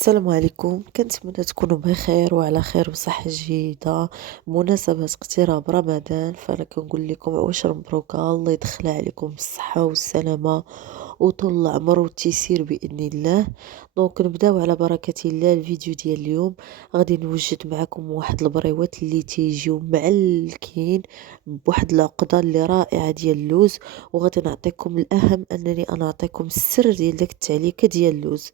السلام عليكم، كنتمنى تكونوا بخير وعلى خير وصحة جيدة. بمناسبة اقتراب رمضان فأنا كنقول لكم عواش مبروكة، الله يدخلها عليكم بالصحة والسلامة وطول العمر والتيسير بإذن الله. دونك نبداو على بركة الله. الفيديو ديال اليوم غادي نوجد معكم واحد البريوات اللي تيجيو معلكين بواحد العقدة اللي رائعة ديال اللوز، وغادي نعطيكم الأهم أنني أنا نعطيكم السر ديال داك التعليكة ديال اللوز.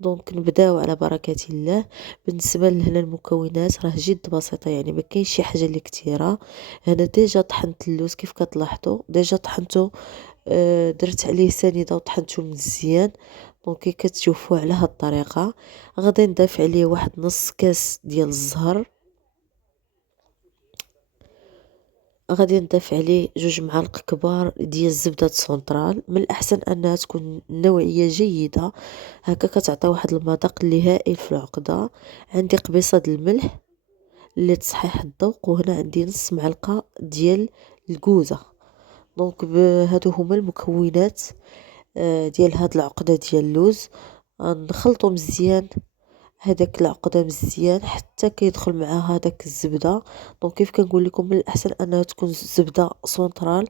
دونك نبداو على بركة الله. بالنسبة لهنا المكونات راه جد بسيطة، يعني ما كاينش شي حاجة اللي كتيرة. هنا ديجا طحنت اللوز كيف كتلاحظوا، ديجا طحنته، درت عليه سنيدة وطحنته مزيان. دونك كي كتشوفوا على هاد الطريقة غادي نضيف عليه واحد نص كاس ديال الزهر، غادي نضيف عليه 2 معالق كبار ديال الزبدة سونطرال. من الأحسن أنها تكون نوعية جيدة، هكا كتعطي واحد المذاق اللي هائل في العقدة. عندي قبيصة د الملح اللي تصحيح الذوق، وهنا عندي نص معلقة ديال الكوزة. دونك هادو هما المكونات ديال هاد العقدة ديال اللوز. نخلطو مزيان هداك العقدة مزيان حتى كيدخل معاها داك الزبدة. دونك كيف كنقول لكم من الأحسن أنها تكون الزبدة سونطرال،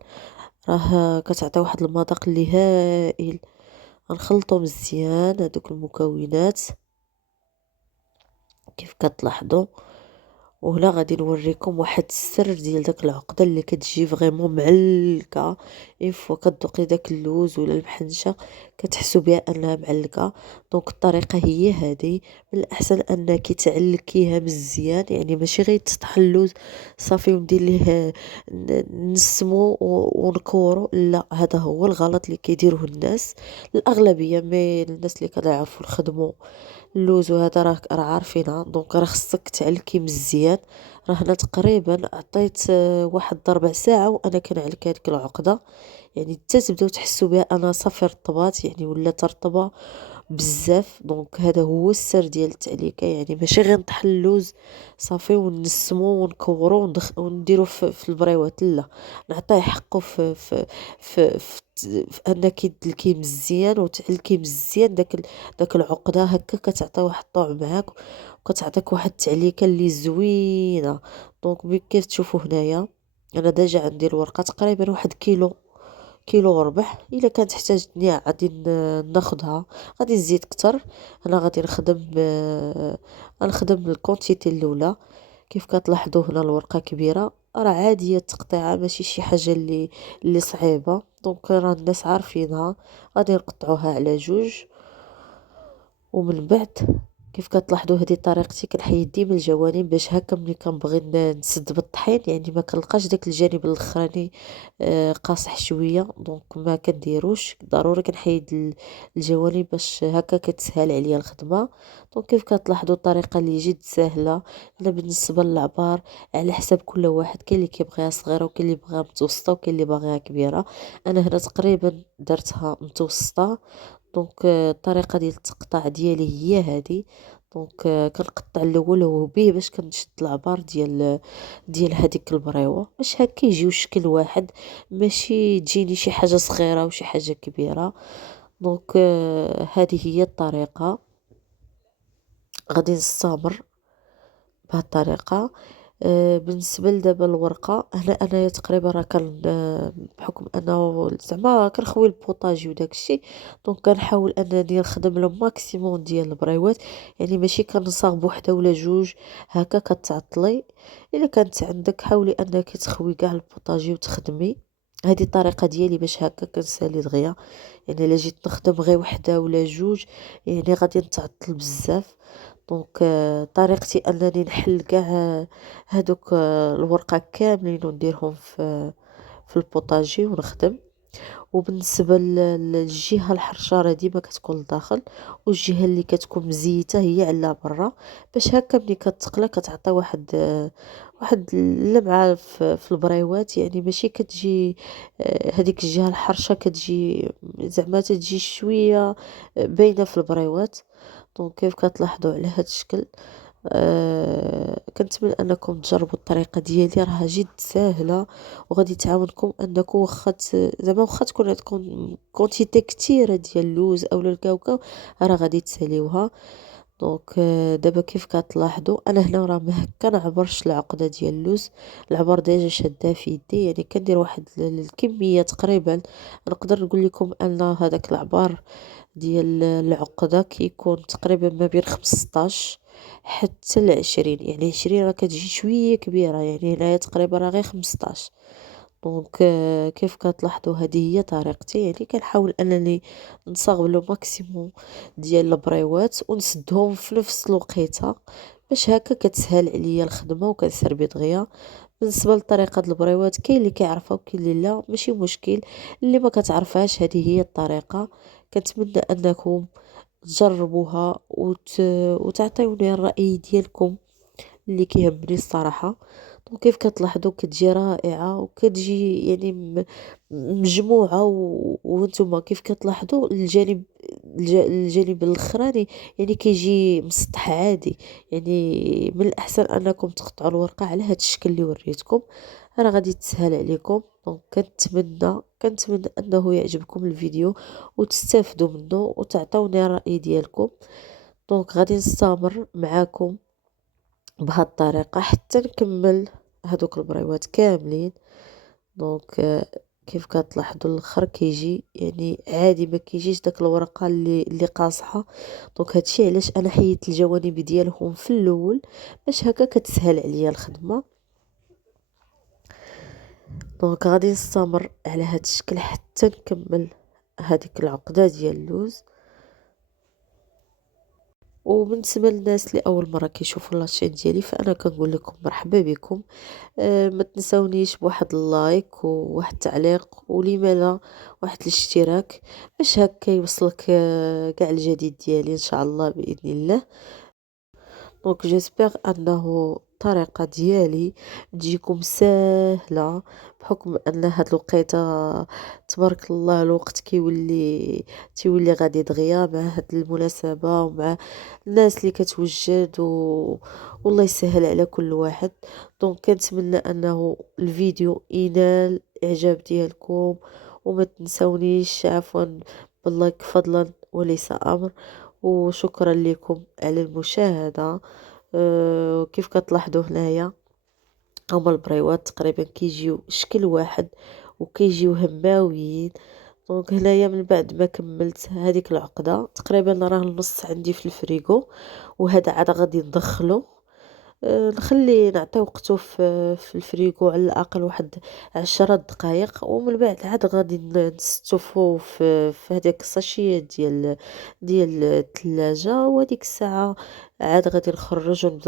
راه كتعطي واحد المذاق اللي هائل. غنخلطو مزيان هادوك المكونات كيف كتلاحظوا. وهنا غادي نوريكم واحد السر ديال داك العقده اللي كتجي فريمون معلكه. فوا كتذوقي داك اللوز ولا المحنشه كتحسوا بها انها معلكه. دونك الطريقه هي هذه. من الاحسن انك تعلكيها مزيان، يعني ماشي غير تطحن اللوز صافي وندير ليه نسمو ونكورو، لا هذا هو الغلط اللي كيديروه الناس الاغلبيه. مي الناس اللي كنعرفوا نخدموا اللوز وهذا راه عارفينها. دونك راه خصك تعلكي مزيان. راه هنا تقريبا عطيت واحد ربع ساعة وانا كنعلك هاديك العقدة، يعني حتى تبداو تحسوا بها انا صافي رطبات، يعني ولا ترطبة بزاف. دونك هذا هو السر ديال التعليكة، يعني ماشي غير نطحن اللوز صافي ونسمو ونكورو ونديرو في البريوات، لا نعطيه حقه في انك تدلكيه مزيان وتعلكيه مزيان داك العقده. هكا كتعطي واحد الطعم معاك وكتعطيك واحد التعليكه اللي زوينه. دونك كيف تشوفوا هنايا انا ديجا عندي الورقه تقريبا واحد كيلو وربع. الا كانت احتاجتني غادي ناخدها، غادي نزيد كتر. انا غادي نخدم الكونتيتي الاولى. كيف كتلاحظوا هنا الورقه كبيره، راه عاديه التقطيعه ماشي شي حاجه اللي صعيبه. دونك راه الناس عارفينها. غادي نقطعوها على 2، ومن بعد كيف كتلاحظوا هذه طريقتي كنحيد ديما الجوانب باش هكا ملي كنبغي نسد بالطحين يعني ما كنلقاش داك الجانب الاخراني قاصح شويه. دونك ما كنديروش ضروري كنحيد الجوانب باش هكا كتسهل عليا الخدمه. دونك كيف كتلاحظوا الطريقه اللي جد سهله. انا بالنسبه للعبار على حسب كل واحد، كاين اللي كيبغيها صغيره وكاين اللي بغاها متوسطه وكاين اللي باغيها كبيره. انا هنا تقريبا درتها متوسطه. دونك الطريقه ديال التقطاع ديالي هي هذه. دونك كنقطع الاول هو بيه باش كنشد العبار ديال هذيك البريوه باش هكا يجيو شكل واحد، ماشي تجيني شي حاجه صغيره وشي حاجه كبيره. دونك هذه هي الطريقه. غادي نستمر بهذه الطريقه. بالنسبه لدابا الورقه هنا انا تقريبا راه كان بحكم انه زعما كنخوي البوطاجي وداك الشيء. دونك كنحاول انني نخدم لو ماكسيموم ديال البريوات، يعني ماشي كنصاغ بوحده ولا 2 هكا كتعطلي. الا كانت عندك حاولي انك تخوي كاع البوطاجي وتخدمي. هذه الطريقه ديالي باش هكا كنسالي دغيا. يعني الا جيت نخدم غير وحده ولا 2 يعني غادي نتعطل بزاف. دونك طريقتي انني نحل كاع هادوك الورقة كاملين ونديرهم في البوطاجي ونخدم. وبالنسبة للجهة الحرشارة ديما كتكون لداخل، والجهة اللي كتكون مزيتة هي على برا، باش هكا ملي كتقلى كتعطي واحد اللمعة في البريوات. يعني ماشي كتجي هذيك الجهة الحرشة كتجي زعما تجي شوية باينة في البريوات. دونك كيف كتلاحظوا على هذا الشكل. كنتمنى انكم تجربوا الطريقه ديالي، راها جد سهله وغادي تعاونكم انكم زعما واخا تكون عندكم كونتيتي كتيره ديال اللوز او الكاوكاو راه غادي تساليوها. دونك دابا كيف كتلاحظوا انا هنا راه ما كنعبرش العقده ديال اللوز. العبر ديجا شاداه في يدي، يعني كندير واحد الكميه تقريبا. نقدر نقول لكم ان هذاك العبار ديال العقده كيكون تقريبا ما بين 15 حتى ل20. يعني 20 راه كتجي شويه كبيره، يعني هنايا تقريبا راه غير 15. دونك كيف كتلاحظوا هذه هي طريقتي. يعني كنحاول انني نصاوب لو ماكسيموم ديال البريوات ونسدهم في نفس الوقيته، باش هكا كتسهل عليا الخدمه وكنسربي دغيا. بالنسبه لطريقه البريوات كاين اللي كيعرفها وكاين اللي لا، ماشي مشكل. اللي ما كتعرفهاش هذه هي الطريقه. كنتمنى انكم تجربوها وتعطيوني الرأي ديالكم اللي كيهمني الصراحة. دونك كيف كتلاحظوا كتجي رائعة وكتجي يعني مجموعة وانتم كيف كتلاحظوا الجانب الاخراني يعني كيجي مسطح عادي. يعني من الاحسن انكم تقطعوا الورقة على هذا الشكل اللي وريتكم. انا غادي تسهل عليكم. دونك كنتمنى انه يعجبكم الفيديو وتستافدوا منه وتعطوني الرأي ديالكم. دونك غادي نستمر معاكم بهاد الطريقة حتى نكمل هادوك البريوات كاملين. دونك كيف كتلاحظوا الاخر كيجي يعني عادي، ما كيجيش داك الورقه اللي قاصحه. دونك هادشي علاش انا حيدت الجوانب ديالهم في الاول، باش هكا كتسهل عليا الخدمه. دونك غادي نستمر على هاد الشكل حتى نكمل هذيك العقده ديال اللوز. وبالنسبه للناس اللي اول مره كيشوفوا لاشين ديالي فانا كنقول لكم مرحبا بكم. ما تنسونيش بواحد اللايك وواحد التعليق، ولما لا واحد الاشتراك، باش هكا يوصلك كاع الجديد ديالي ان شاء الله باذن الله. دونك جيسبر انه الطريقه ديالي تجيكم ساهله، بحكم ان هاد الوقيته تبارك الله الوقت تيولي غادي دغيا مع هاد المناسبه ومع الناس اللي كتوجد والله يسهل على كل واحد. دونك كنتمنى انه الفيديو ينال اعجاب ديالكم، وما تنسونيش عفوا باللايك فضلا وليس امر. وشكرا لكم على المشاهدة. كيف كتلاحظوا هنايا هما البريوات تقريبا كيجيو شكل واحد وكيجيو هماويين. دونك هنايا من بعد ما كملت هذيك العقدة تقريبا راه النص عندي في الفريغو، وهذا عاد غادي ندخله. نخلي نعطي وقته في الفريغو على الاقل واحد 10 دقائق، ومن بعد عاد غادي نستوفو في هذاك الساشيه ديال الثلاجة. وهذيك الساعة عاد غادي نخرج ونبدا